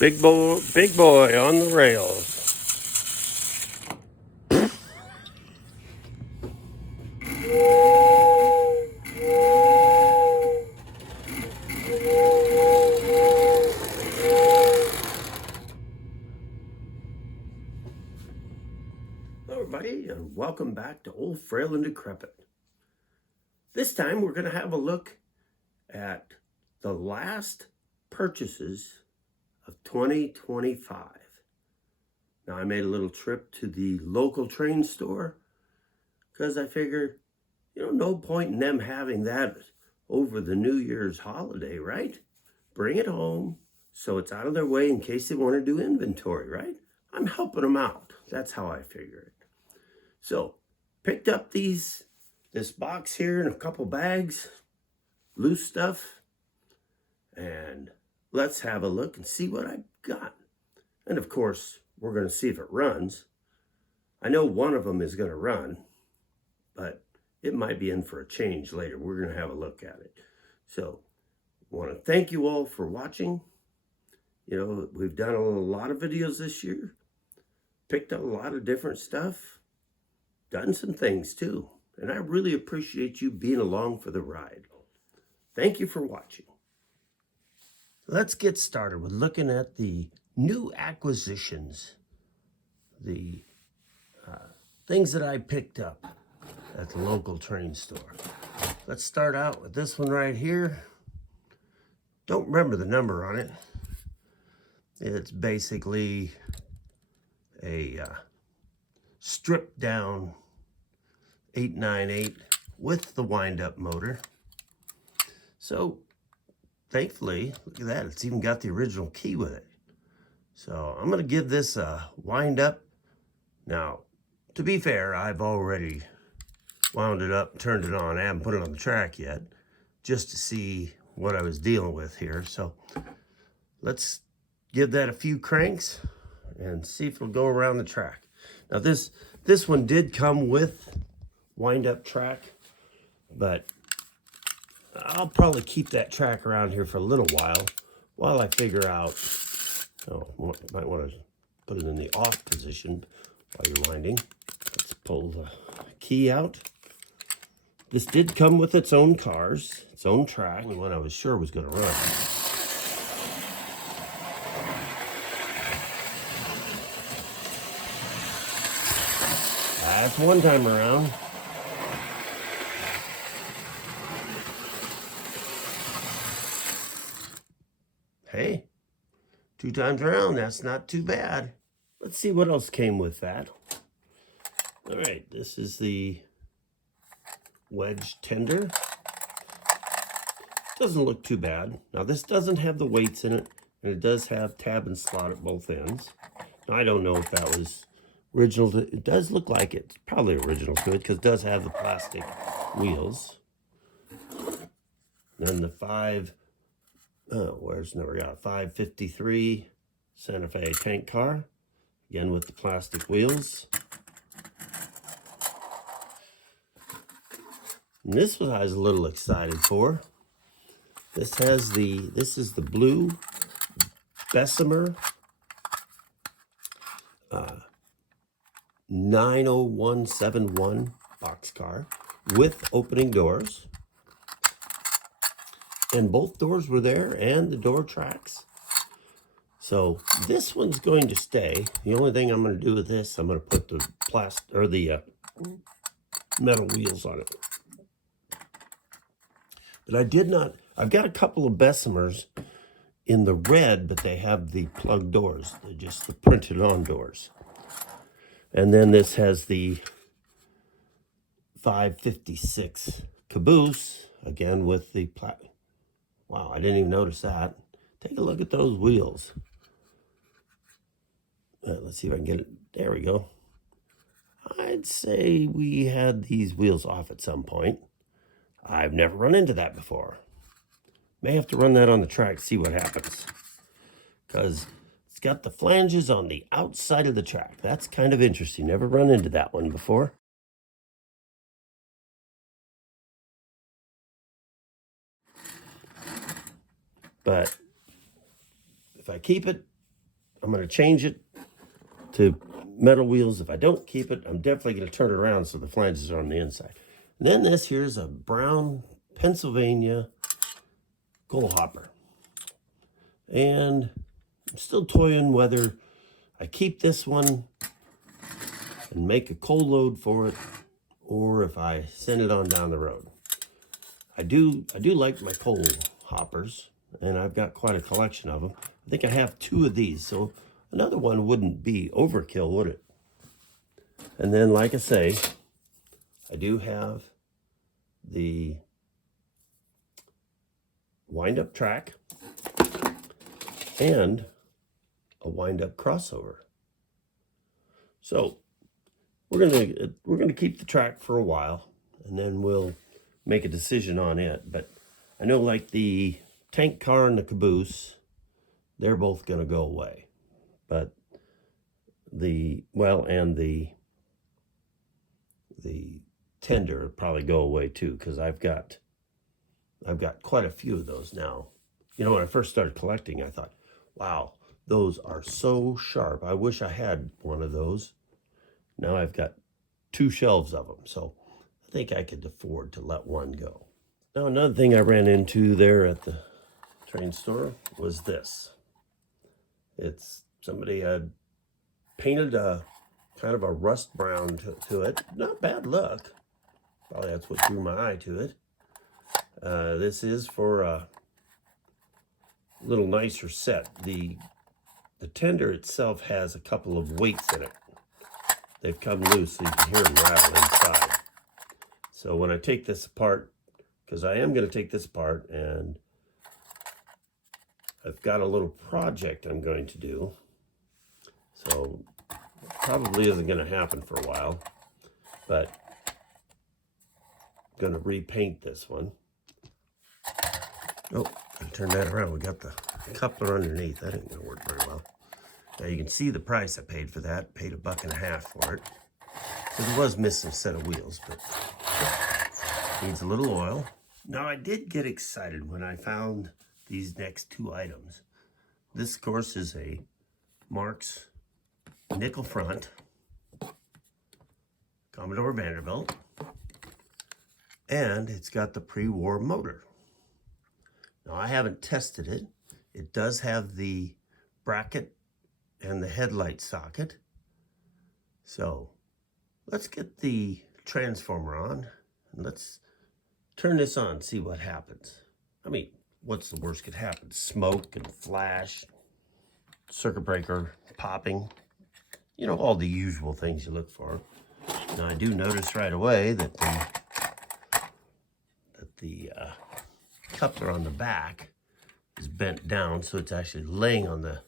Big boy on the rails. Hello everybody, and welcome back to Old Frail and Decrepit. This time we're going to have a look at the last purchases of 2025. Now I made a little trip to the local train store because I figured, no point in them having that over the New Year's holiday, right? Bring it home so it's out of their way in case they want to do inventory, right? I'm helping them out. That's how I figure it. So, picked up this box here and a couple bags, loose stuff, and let's have a look and see what I've got. And of course, we're going to see if it runs. I know one of them is going to run, but it might be in for a change later. We're going to have a look at it. So, I want to thank you all for watching. We've done a lot of videos this year, picked up a lot of different stuff, done some things too, and I really appreciate you being along for the ride. Thank you for watching. Let's get started with looking at the new acquisitions, the things that I picked up at the local train store. Let's start out with this one right here. Don't remember the number on it. It's basically a stripped down 898 with the wind-up motor. So thankfully, look at that, it's even got the original key with it. So I'm going to give this a wind-up. Now, to be fair, I've already wound it up, turned it on. I haven't put it on the track yet, just to see what I was dealing with here. So let's give that a few cranks and see if it'll go around the track. Now this one did come with wind-up track, but I'll probably keep that track around here for a little while I figure out. Might want to put it in the off position while you're winding. Let's pull the key out. This did come with its own cars, its own track, and one I was sure was going to run. That's one time around. Hey, 2 times around, that's not too bad. Let's see what else came with that. All right, this is the wedge tender. Doesn't look too bad. Now this doesn't have the weights in it, and it does have tab and slot at both ends. Now, I don't know if that was original. It does look like it's probably original to it because it does have the plastic wheels. Then the 553 Santa Fe tank car, again with the plastic wheels. And this one I was a little excited for. This is the blue Bessemer 90171 boxcar with opening doors. And both doors were there, and the door tracks. So this one's going to stay. The only thing I'm going to do with this, I'm going to put the metal wheels on it. But I've got a couple of Bessemers in the red, but they have the plug doors. They're just the printed on doors. And then this has the 556 caboose, again with the wow, I didn't even notice that. Take a look at those wheels. Let's see if I can get it. There we go. I'd say we had these wheels off at some point. I've never run into that before. May have to run that on the track, see what happens. Because it's got the flanges on the outside of the track. That's kind of interesting. Never run into that one before. But if I keep it I'm going to change it to metal wheels. If I don't keep it, I'm definitely going to turn it around so the flanges are on the inside. And then this here's a brown Pennsylvania goal hopper. And I'm still toying whether I keep this one and make a coal load for it, or if I send it on down the road. I do like my coal hoppers, and I've got quite a collection of them. I think I have 2 of these, so another one wouldn't be overkill, would it? And then, like I say, I do have the wind-up track and a wind-up crossover. So we're gonna keep the track for a while, and then we'll make a decision on it. But I know, like the tank car and the caboose, they're both gonna go away. But the tender will probably go away too, because I've got quite a few of those now. You know, when I first started collecting, I thought, wow, those are so sharp. I wish I had one of those. Now I've got 2 shelves of them, so I think I could afford to let one go. Now, another thing I ran into there at the train store was this. It's somebody had painted a kind of a rust brown to it. Not bad look. Probably that's what drew my eye to it. This is for a little nicer set. The tender itself has a couple of weights in it. They've come loose so you can hear them rattle inside. So when I take this apart, because I am going to take this apart, and I've got a little project I'm going to do. So probably isn't going to happen for a while, but I'm going to repaint this one. Oh, I turn that around. We got the coupler underneath. That ain't going to work very well. Now you can see the price I paid for that. Paid $1.50 for it. It was missing a set of wheels, but needs a little oil. Now I did get excited when I found these next 2 items. This, of course, is a Marx nickel front Commodore Vanderbilt, and it's got the pre-war motor. Now I haven't tested it. It does have the bracket and the headlight socket. So let's get the transformer on and let's turn this on, see what happens. I mean, what's the worst could happen? Smoke and flash, circuit breaker popping, you know, all the usual things you look for. Now I do notice right away that the coupler on the back is bent down, so it's actually laying on the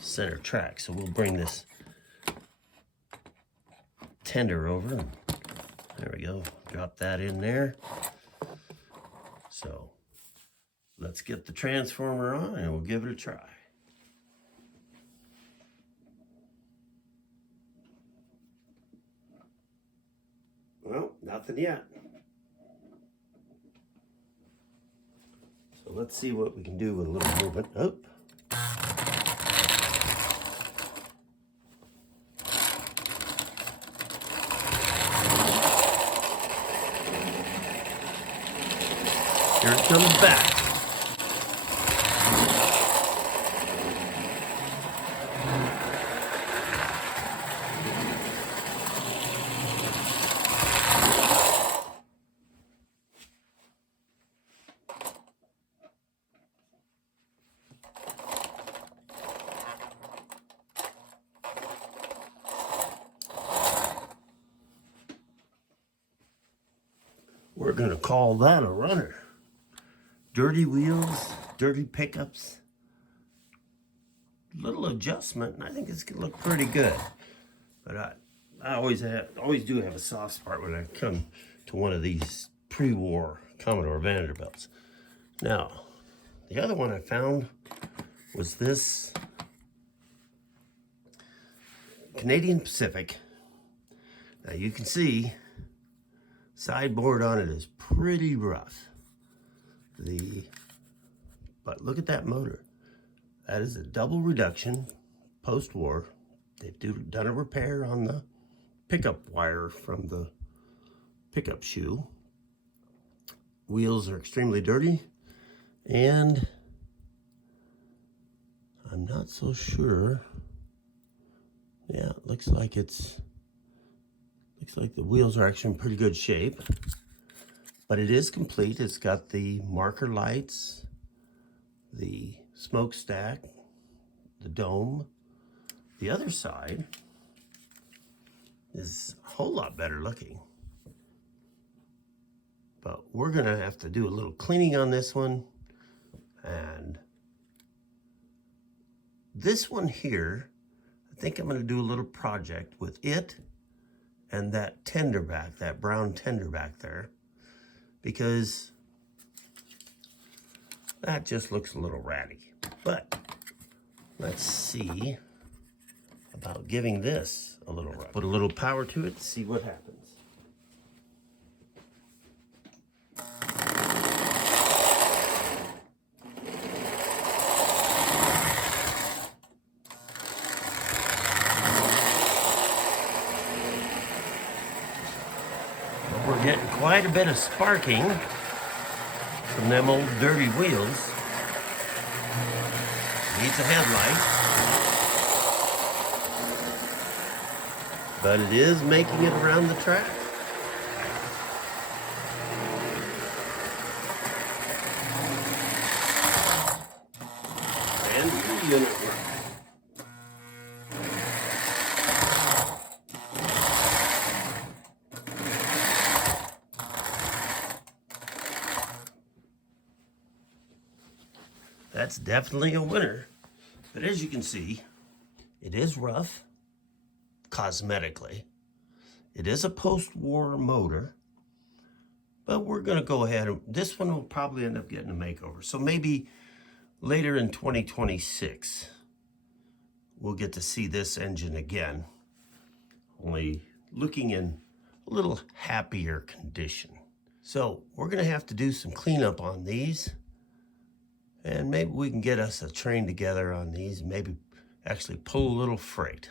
center track. So we'll bring this tender over, and there we go, drop that in there. So let's get the transformer on and we'll give it a try. Well, nothing yet. So let's see what we can do with a little movement. Oh. Here it comes back. We're going to call that a runner. Dirty wheels, dirty pickups, little adjustment, and I think it's going to look pretty good. But I always do have a soft spot when I come to one of these pre-war Commodore Vanderbilts. Now, the other one I found was this Canadian Pacific. Now you can see sideboard on it is pretty rough. But look at that motor. That is a double reduction post-war. They've done a repair on the pickup wire from the pickup shoe. Wheels are extremely dirty, and I'm not so sure. Yeah, it looks like the wheels are actually in pretty good shape. But it is complete. It's got the marker lights, the smokestack, the dome. The other side is a whole lot better looking. But we're gonna have to do a little cleaning on this one. And this one here, I think I'm gonna do a little project with it and that tender back, that brown tender back there, because that just looks a little ratty. But let's see about giving this a little rub. Put a little power to it to see what happens. We're getting quite a bit of sparking from them old dirty wheels. Needs a headlight. But it is making it around the track. And the unit works. That's definitely a winner. But as you can see, it is rough cosmetically. It is a post-war motor, but we're gonna go ahead and this one will probably end up getting a makeover. So maybe later in 2026, we'll get to see this engine again, only looking in a little happier condition. So we're gonna have to do some cleanup on these, and maybe we can get us a train together on these, maybe actually pull a little freight.